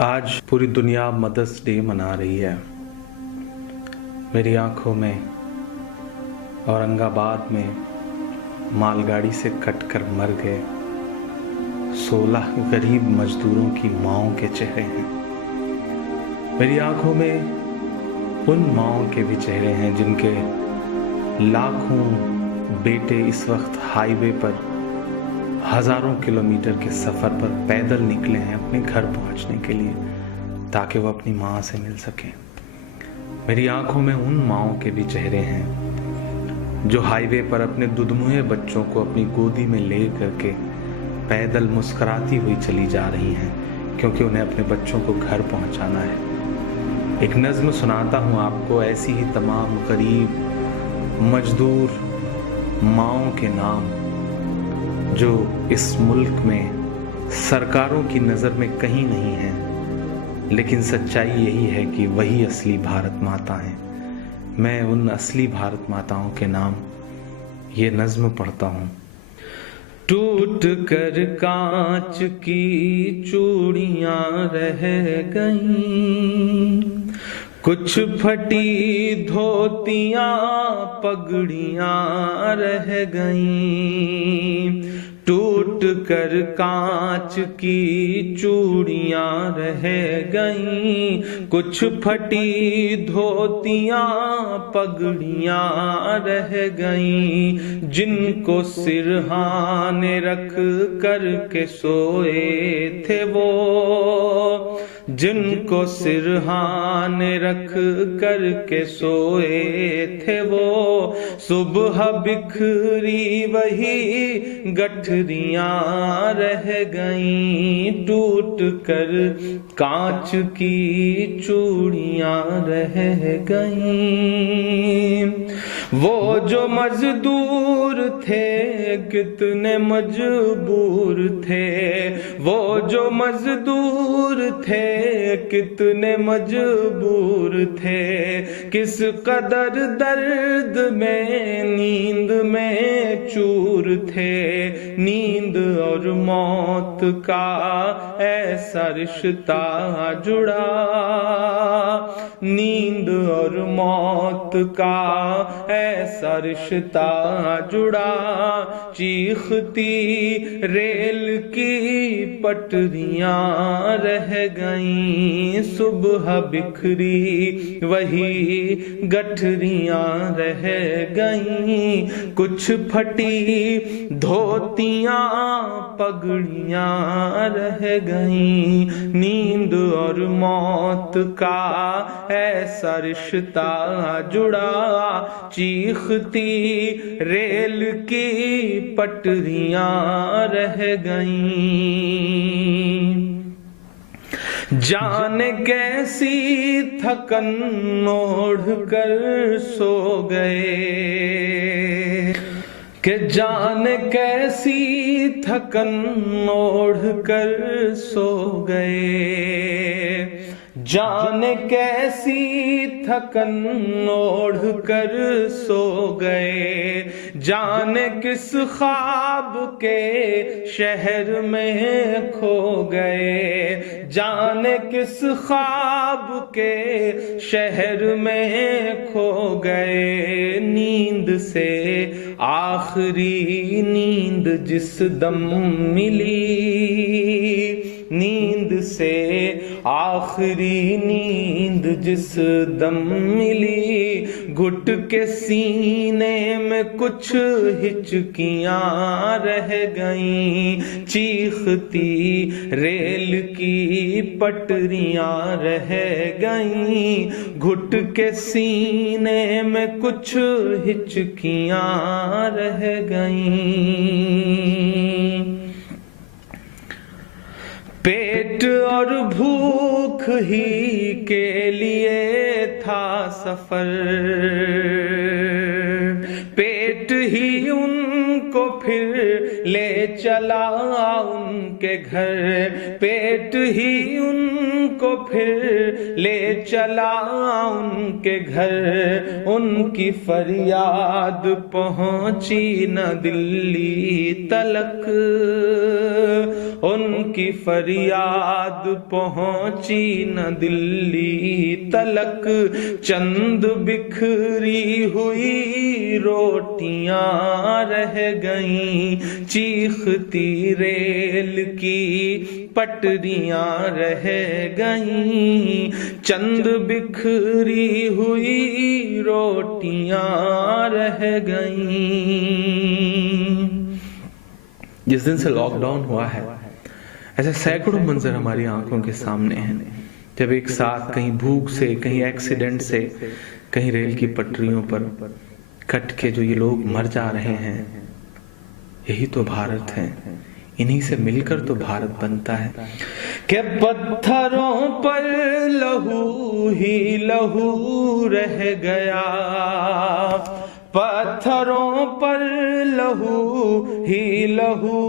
आज पूरी दुनिया मदर्स डे मना रही है। मेरी आंखों में औरंगाबाद में मालगाड़ी से कटकर मर गए 16 गरीब मजदूरों की माँओं के चेहरे हैं। मेरी आंखों में उन माँओं के भी चेहरे हैं जिनके लाखों बेटे इस वक्त हाईवे पर हजारों किलोमीटर के सफ़र पर पैदल निकले हैं अपने घर पहुंचने के लिए, ताकि वो अपनी माँ से मिल सकें। मेरी आंखों में उन माँओं के भी चेहरे हैं जो हाईवे पर अपने दुधमुहे बच्चों को अपनी गोदी में ले करके पैदल मुस्कुराती हुई चली जा रही हैं, क्योंकि उन्हें अपने बच्चों को घर पहुंचाना है। एक नज़्म सुनाता हूँ आपको, ऐसी ही तमाम गरीब मजदूर माँओं के नाम जो इस मुल्क में सरकारों की नज़र में कहीं नहीं है, लेकिन सच्चाई यही है कि वही असली भारत माता हैं। मैं उन असली भारत माताओं के नाम ये नज़्म पढ़ता हूँ। टूट कर कांच की चूड़ियाँ रह गईं, कुछ फटी धोतियाँ पगड़ियाँ रह गईं। टूट कर कांच की चूड़ियाँ रह गईं, कुछ फटी धोतियाँ पगड़ियाँ रह गईं। जिनको सिरहाने रख कर के सोए थे वो, जिनको सिरहाने रख कर के सोए थे वो, सुबह बिखरी वही गठरियाँ रह गईं। टूट कर कांच की चूड़ियाँ रह गईं। वो जो मजदूर थे कितने मजबूर थे, वो जो मजदूर थे कितने मजबूर थे। किस कदर दर्द में नींद में चूर थे। नींद और मौत का ऐसा रिश्ता जुड़ा, नींद और मौत का ऐसा रिश्ता जुड़ा। चीखती रेल की पटरियाँ रह गईं, सुबह बिखरी वही गठरियाँ रह गईं। कुछ फटी धोतियाँ पगड़ियाँ रह गईं। नींद और मौत का ऐसा रिश्ता जुड़ा। चीखती रेल की पटरियाँ रह गईं। जाने कैसी थकन ओढ़ कर सो गए, कि जाने कैसी थकन ओढ़ कर सो गए। जाने कैसी थकन ओढ़ कर सो गए। जाने किस ख्वाब के शहर में खो गए। जाने किस ख्वाब के शहर में खो गए। नींद से आखिरी नींद जिस दम मिली, नींद से आखिरी नींद जिस दम मिली। घुट के सीने में कुछ हिचकियाँ रह गईं। चीखती रेल की पटरियाँ रह गईं। घुट के सीने में कुछ हिचकियाँ रह गईं। पेट और भूख ही के लिए था सफर, पेट ही उनको फिर ले चला उनके घर। पेट ही उनको फिर ले चला उनके घर। उनकी फरियाद पहुंची न दिल्ली तलक, ان کی فریاد پہنچی نہ دلی تلک، چند بکھری ہوئی روٹیاں رہ گئیں، چیختی ریل کی پٹریاں رہ گئیں، چند بکھری ہوئی روٹیاں رہ گئیں۔ جس دن سے لاک ڈاؤن ہوا ہے ایسے سینکڑوں منظر ہماری آنکھوں کے سامنے ہیں، جب ایک ساتھ کہیں بھوک سے، کہیں ایکسیڈنٹ سے، کہیں ریل کی پٹریوں پر کٹ کے جو یہ لوگ مر جا رہے ہیں۔ یہی تو بھارت ہے، انہی سے مل کر تو بھارت بنتا ہے کہ پتھروں پر لہو ہی لہو رہ گیا، پتھروں پر لہو ہی لہو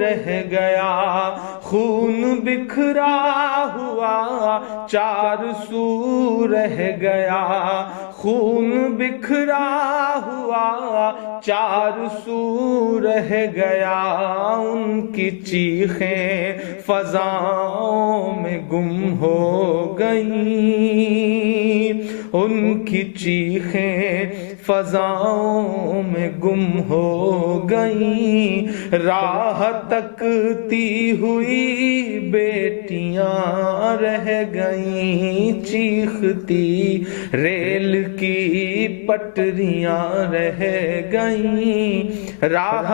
رہ گیا، خون بکھرا ہوا چار سو رہ گیا، خون بکھرا ہوا چار سو رہ گیا، ان کی چیخیں فضاؤں میں گم ہو گئیں، ان کی چیخیں فضاؤں میں گم ہو گئیں، راہ تکتی ہوئی بیٹیاں رہ گئیں، چیختی ریل کی پٹریاں رہ گئیں، راہ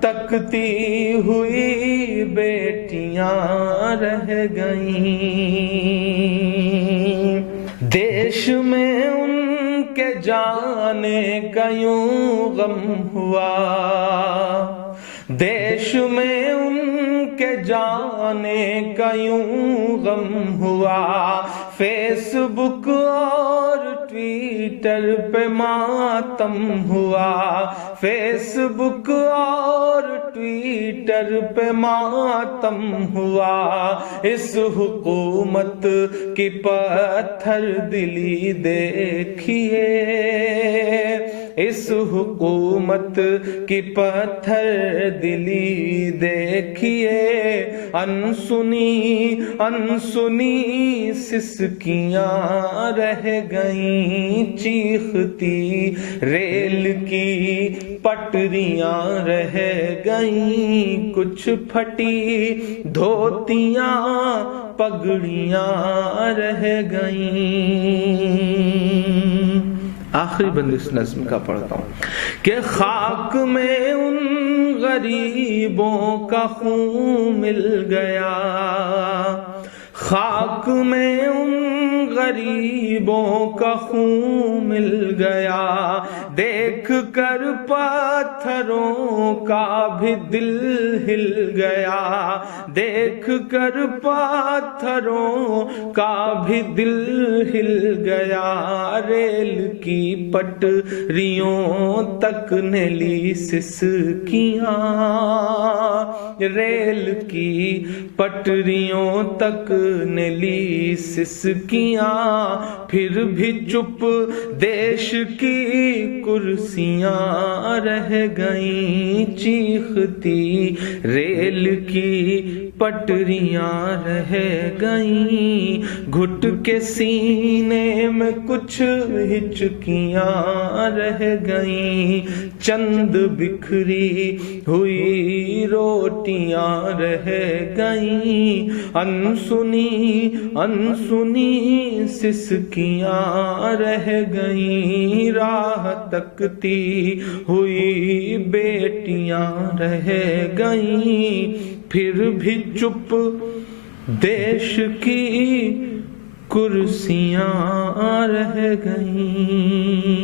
تکتی ہوئی بیٹیاں رہ گئیں، دیش میں ان کے جانے کا یوں غم ہوا، دیش میں ان کے جانے کا یوں غم ہوا، فیس بک اور ٹویٹر پہ ماتم ہوا، فیس بک اور ٹویٹر پہ ماتم ہوا، اس حکومت کی پتھر دلی دیکھیے، اس حکومت کی پتھر دلی دیکھیے، انسنی انسنی سسکیاں رہ گئیں، چیختی ریل کی پٹریاں رہ گئیں، کچھ پھٹی دھوتیاں پگڑیاں رہ گئیں۔ آخری بند اس نظم کا پڑھتا ہوں کہ خاک میں ان غریبوں کا خون مل گیا، خاک میں ان غریبوں کا خون مل گیا، دیکھ کر پتھروں کا بھی دل ہل گیا، دیکھ کر پتھروں کا بھی دل ہل گیا، ریل کی پٹریوں تک نے لی سسکیاں، ریل کی پٹریوں تک نے لی سسکیاں، پھر بھی چپ دیش کی کرسیاں رہ گئیں، چیختی ریل کی پٹریاں رہ گئیں، گھٹ کے سینے میں کچھ ہچکیاں رہ گئیں، چند بکھری ہوئی روٹیاں رہ گئیں، انسنی انسنی سسکیاں رہ گئیں، راہ تکتی ہوئی بیٹیاں رہ گئیں، پھر بھی چپ دیش کی کرسیاں رہ گئیں۔